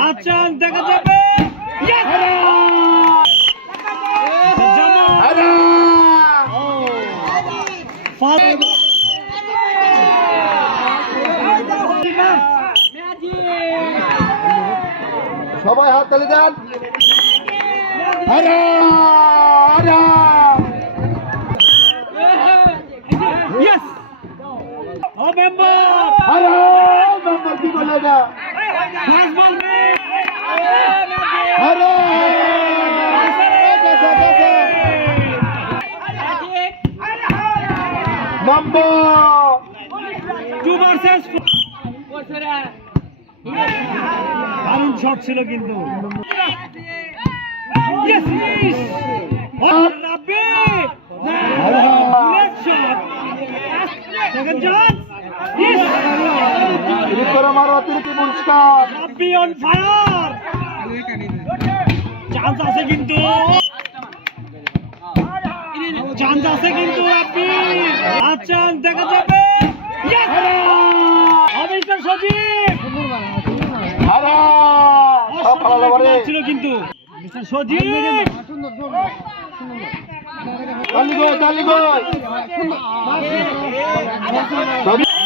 আচ্ছা দেখা যাবে সবাই হাত তালি দেন। কি বলে এটা? দারুণ শট ছিল কিন্তু চান্স আছে কিন্তু আচ্ছা দেখা যাবে ছিল কিন্তু সজীব